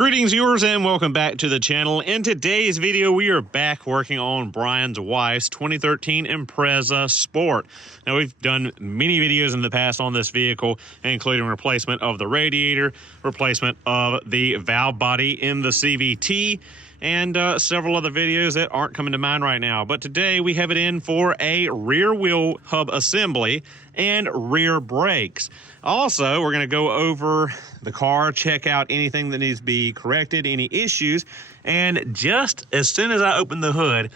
Greetings viewers and welcome back to the channel. In today's video we are back working on Brian's wife's 2013 Impreza Sport. Now we've done many videos in the past on this vehicle, including replacement of the radiator, replacement of the valve body in the CVT, and several other videos that aren't coming to mind right now. But today we have it in for a rear wheel hub assembly and rear brakes. Also, we're going to go over the car, check out anything that needs to be corrected, any issues, and just as soon as I opened the hood,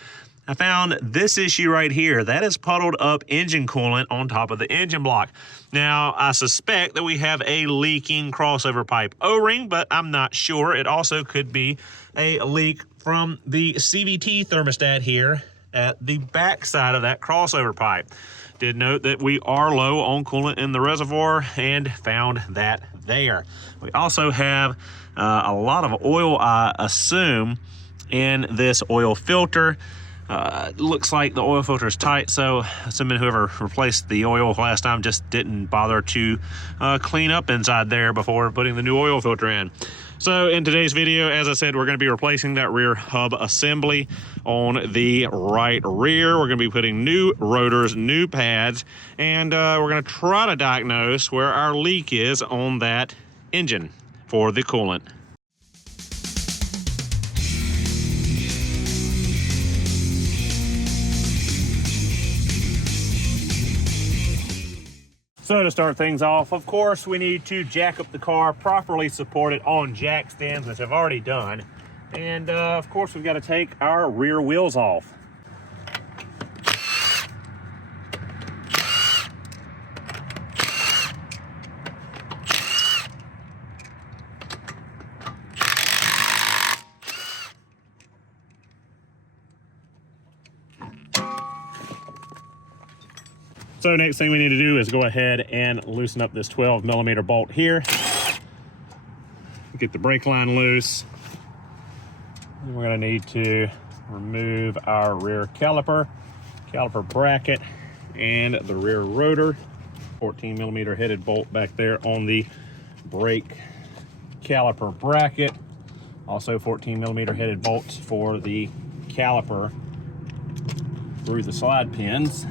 I found this issue right here. That is puddled up engine coolant on top of the engine block. Now, I suspect that we have a leaking crossover pipe O-ring, but I'm not sure. It also could be a leak from the CVT thermostat here at the back side of that crossover pipe. Did note that we are low on coolant in the reservoir and found that there. We also have a lot of oil, I assume, in this oil filter. Looks like the oil filter is tight, so assuming whoever replaced the oil last time just didn't bother to clean up inside there before putting the new oil filter in. So in today's video, as I said, we're going to be replacing that rear hub assembly on the right rear. We're going to be putting new rotors, new pads, and we're going to try to diagnose where our leak is on that engine for the coolant. So to start things off, of course, we need to jack up the car, properly support it on jack stands, which I've already done. And of course, we've got to take our rear wheels off. So next thing we need to do is go ahead and loosen up this 12mm bolt here. Get the brake line loose. And we're going to need to remove our rear caliper bracket, and the rear rotor. 14mm headed bolt back there on the brake caliper bracket. Also 14mm headed bolts for the caliper through the slide pins.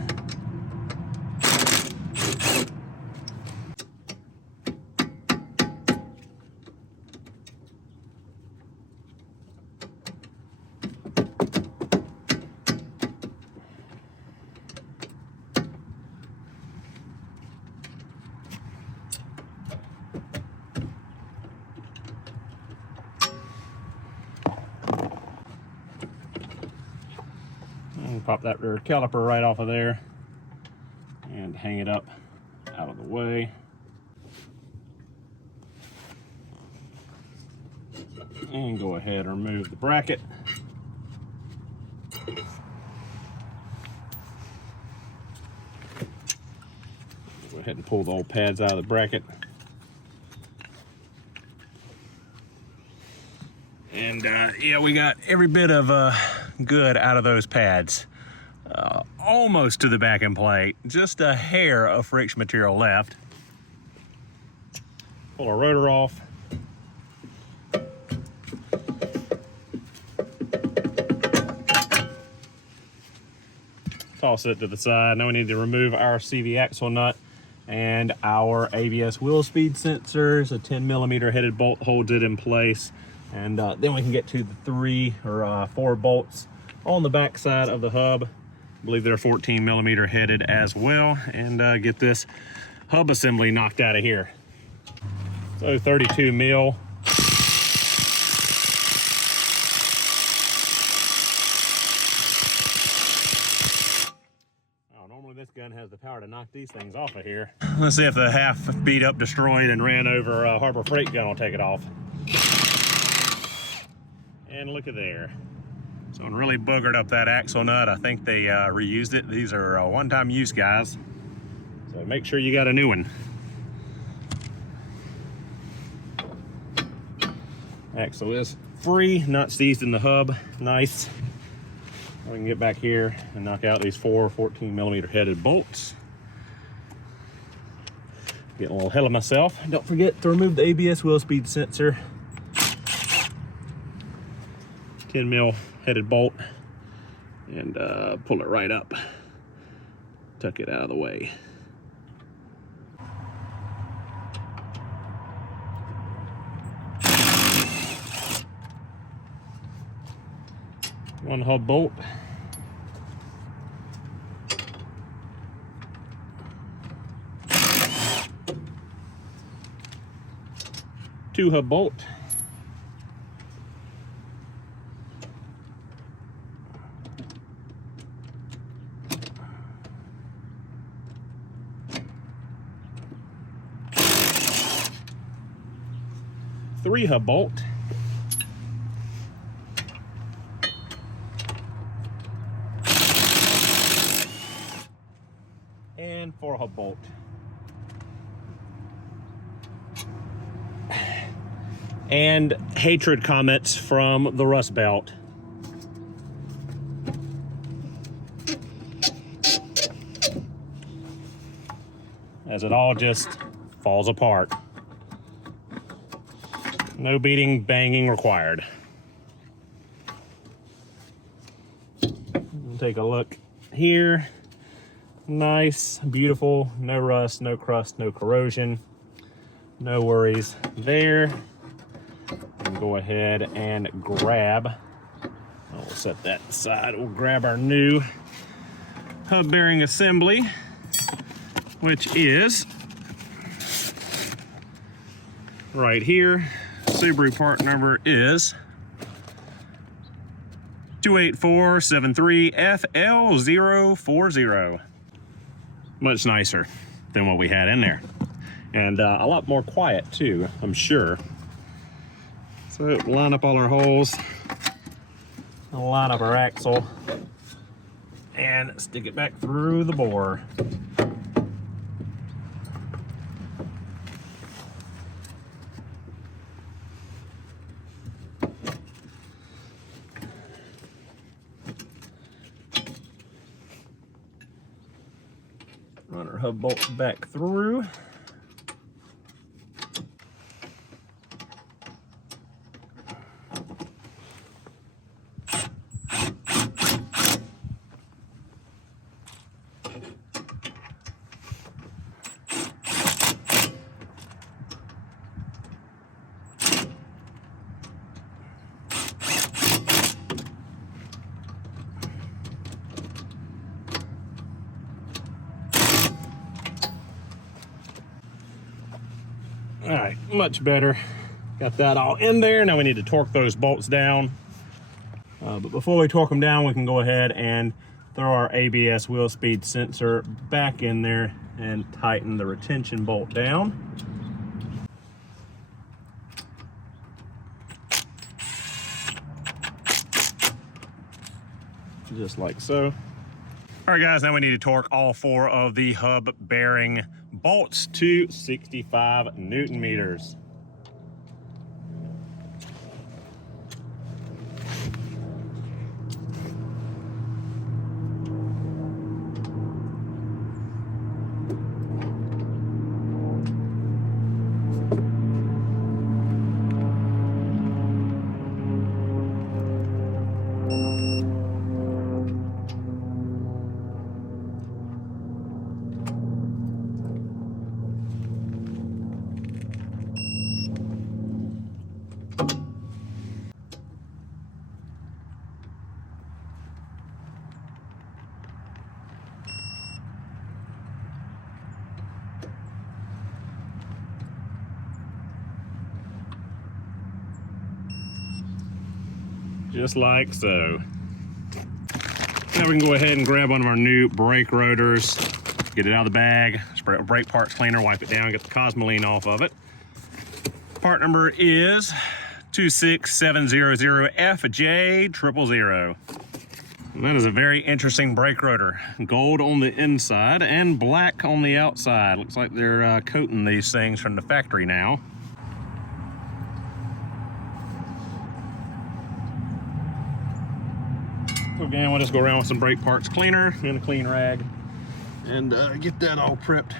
Pop that rear caliper right off of there and hang it up out of the way. And go ahead and remove the bracket. Go ahead and pull the old pads out of the bracket. And yeah, we got every bit of good out of those pads. Almost to the backing plate, just a hair of friction material left. Pull our rotor off. Toss it to the side. Now we need to remove our CV axle nut and our ABS wheel speed sensors. A 10mm headed bolt holds it in place. And then we can get to the 3 or 4 bolts on the back side of the hub. I believe they're 14mm headed as well, and get this hub assembly knocked out of here. So 32 mil. Oh, normally this gun has the power to knock these things off of here. Let's see if the half beat up, destroyed, and ran over Harbor Freight gun will take it off. And look at there. So it really boogered up that axle nut. I think they reused it. These are one-time use, guys. So make sure you got a new one. Axle is free, not seized in the hub. Nice. We can get back here and knock out these 4 14mm headed bolts. Getting a little ahead of myself. Don't forget to remove the ABS wheel speed sensor. 10 mil headed bolt and pull it right up. Tuck it out of the way. One hub bolt. Two hub bolt. Three hub bolt. And four hub bolt. And hatred comments from the Rust Belt. As it all just falls apart. No beating, banging required. We'll take a look here. Nice, beautiful, no rust, no crust, no corrosion. No worries there. And go ahead and grab, we'll set that aside. We'll grab our new hub bearing assembly, which is right here. Subaru part number is 28473FL040. Much nicer than what we had in there. And a lot more quiet too, I'm sure. So line up all our holes, line up our axle, and stick it back through the bore. Run our hub bolts back through. All right, much better. Got that all in there. Now we need to torque those bolts down. But before we torque them down, we can go ahead and throw our ABS wheel speed sensor back in there and tighten the retention bolt down. Just like so. All right, guys, now we need to torque all four of the hub bearing bolts to 65 Newton meters. Just like so. Now we can go ahead and grab one of our new brake rotors, get it out of the bag, spray it brake parts cleaner, wipe it down, get the Cosmoline off of it. Part number is 26700FJ000. And that is a very interesting brake rotor. Gold on the inside and black on the outside. Looks like they're coating these things from the factory now. Again, we'll just go around with some brake parts cleaner and a clean rag and get that all prepped.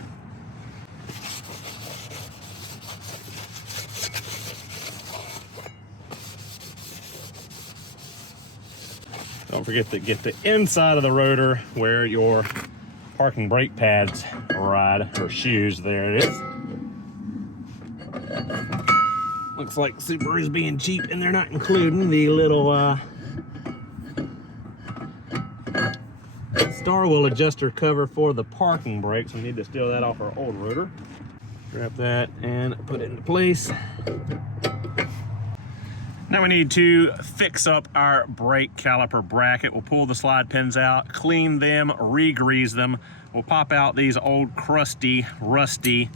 Don't forget to get the inside of the rotor where your parking brake pads ride, or shoes. There it is. Looks like Subaru's being cheap and they're not including the little star wheel adjuster cover for the parking brakes. We need to steal that off our old rotor. Grab that and put it into place. Now we need to fix up our brake caliper bracket. We'll pull the slide pins out, clean them, re-grease them. We'll pop out these old crusty, rusty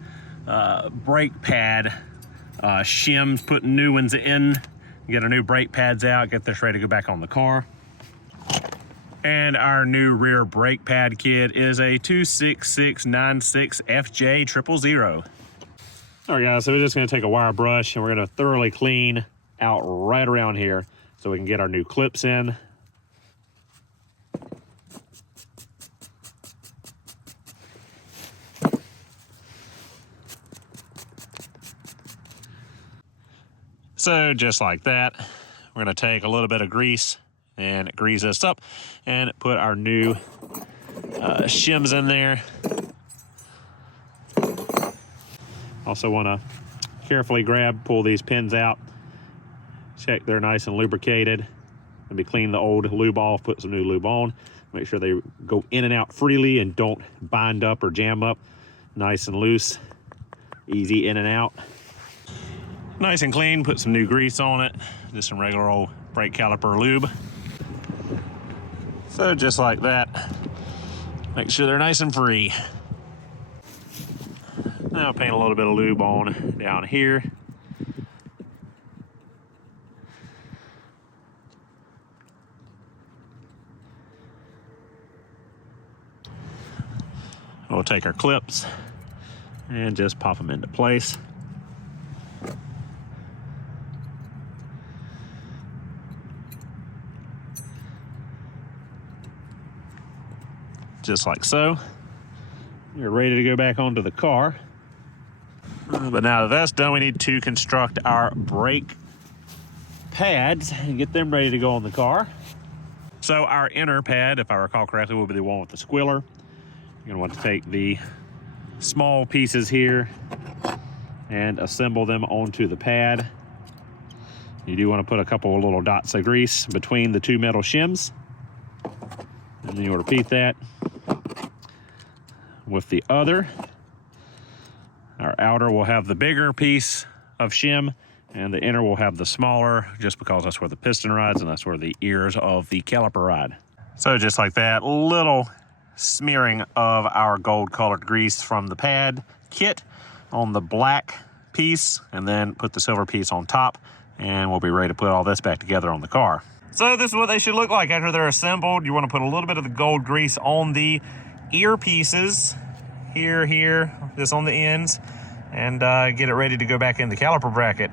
brake pad shims, put new ones in, get our new brake pads out, get this ready to go back on the car. And our new rear brake pad kit is a 26696FJ000. All right, guys, so we're just gonna take a wire brush and we're gonna thoroughly clean out right around here so we can get our new clips in. So just like that, we're gonna take a little bit of grease and grease this up and put our new shims in there. Also wanna carefully pull these pins out. Check they're nice and lubricated. Maybe clean the old lube off, put some new lube on. Make sure they go in and out freely and don't bind up or jam up. Nice and loose, easy in and out. Nice and clean, put some new grease on it. Just some regular old brake caliper lube. So just like that, make sure they're nice and free. Now paint a little bit of lube on down here. We'll take our clips and just pop them into place. Just like so. You're ready to go back onto the car. But now that that's done, we need to construct our brake pads and get them ready to go on the car. So our inner pad, if I recall correctly, will be the one with the squealer. You're gonna want to take the small pieces here and assemble them onto the pad. You do want to put a couple of little dots of grease between the two metal shims. And then you'll repeat that with the other. Our outer will have the bigger piece of shim and the inner will have the smaller, just because that's where the piston rides and that's where the ears of the caliper ride. So just like that, little smearing of our gold colored grease from the pad kit on the black piece, and then put the silver piece on top, and we'll be ready to put all this back together on the car. So this is what they should look like after they're assembled. You want to put a little bit of the gold grease on the ear pieces here, just on the ends, and get it ready to go back in the caliper bracket.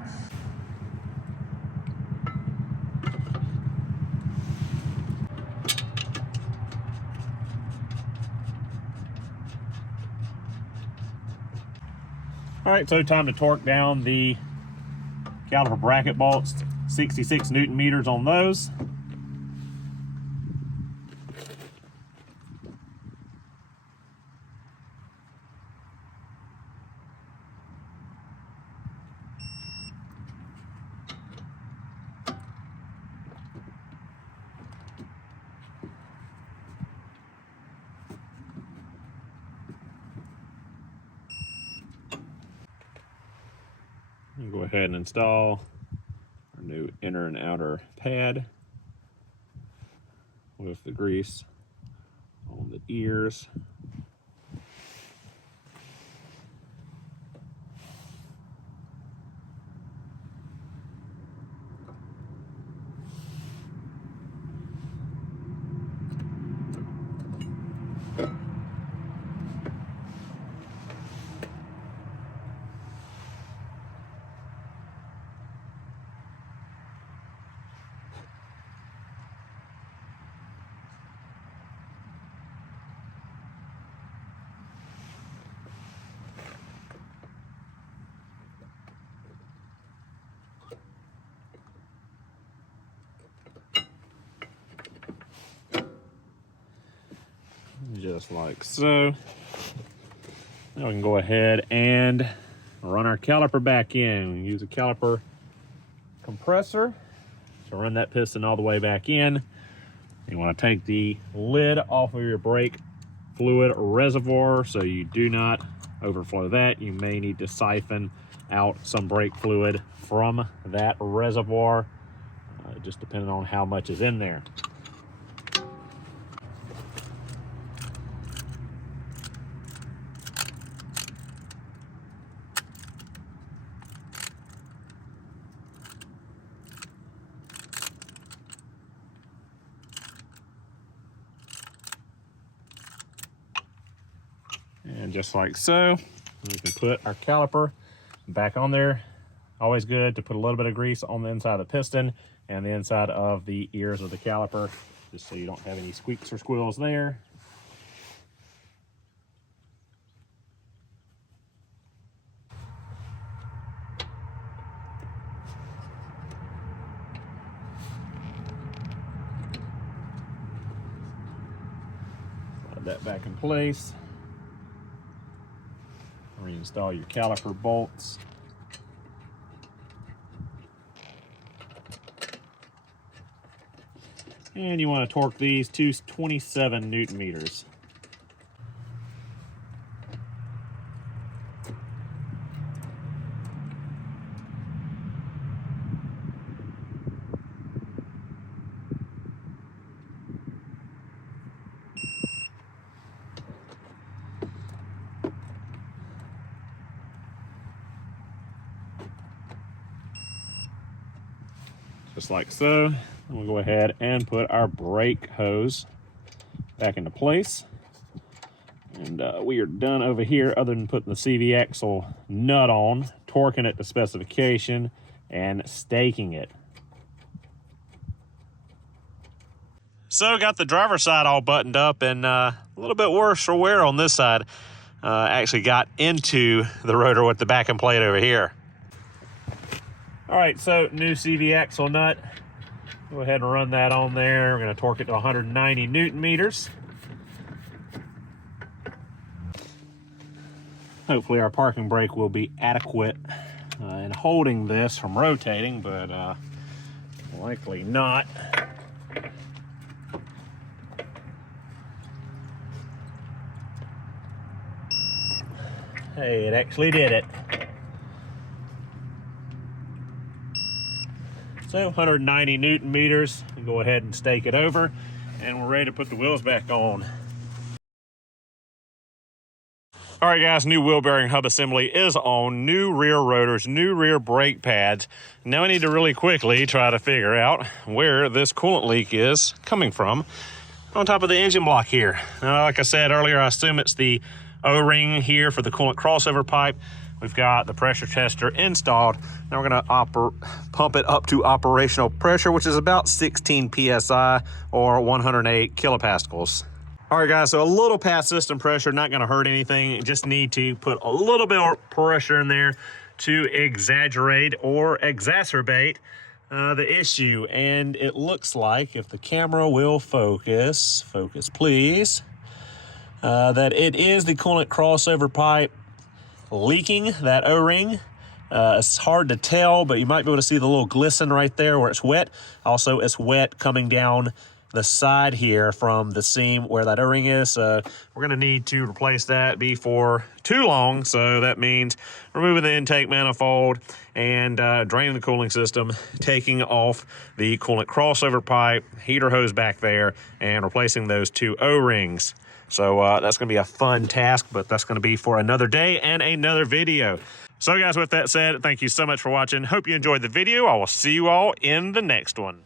All right, so time to torque down the caliper bracket bolts. 66 Newton meters on those. Go ahead and install our new inner and outer pad with the grease on the ears. just like so. Now we can go ahead and run our caliper back in. We use a caliper compressor to run that piston all the way back in. You want to take the lid off of your brake fluid reservoir so you do not overflow that. You may need to siphon out some brake fluid from that reservoir, just depending on how much is in there. And just like so, we can put our caliper back on there. Always good to put a little bit of grease on the inside of the piston and the inside of the ears of the caliper, just so you don't have any squeaks or squeals there. Slide that back in place. Reinstall your caliper bolts. And you want to torque these to 27 Newton meters. Just like so. We'll go ahead and put our brake hose back into place. And we are done over here, other than putting the CV axle nut on, torquing it to specification, and staking it. So got the driver's side all buttoned up, and a little bit worse for wear on this side. Actually got into the rotor with the backing plate over here. All right, so new CV axle nut. Go ahead and run that on there. We're going to torque it to 190 Newton meters. Hopefully our parking brake will be adequate in holding this from rotating, but likely not. Hey, it actually did it. So 190 Newton meters, go ahead and stake it over, and we're ready to put the wheels back on. All right guys, new wheel bearing hub assembly is on. New rear rotors, new rear brake pads. Now I need to really quickly try to figure out where this coolant leak is coming from on top of the engine block here. Now, like I said earlier, I assume it's the O-ring here for the coolant crossover pipe. We've got the pressure tester installed. Now we're gonna pump it up to operational pressure, which is about 16 PSI or 108 kilopascals. All right guys, so a little past system pressure, not gonna hurt anything. You just need to put a little bit of pressure in there to exaggerate or exacerbate the issue. And it looks like, if the camera will focus please, that it is the coolant crossover pipe leaking that O-ring. It's hard to tell, but you might be able to see the little glisten right there where it's wet. Also, it's wet coming down the side here from the seam where that O-ring is. We're gonna need to replace that before too long. So that means removing the intake manifold and draining the cooling system, taking off the coolant crossover pipe, heater hose back there, and replacing those two O-rings. So that's going to be a fun task, but that's going to be for another day and another video. So guys, with that said, thank you so much for watching. Hope you enjoyed the video. I will see you all in the next one.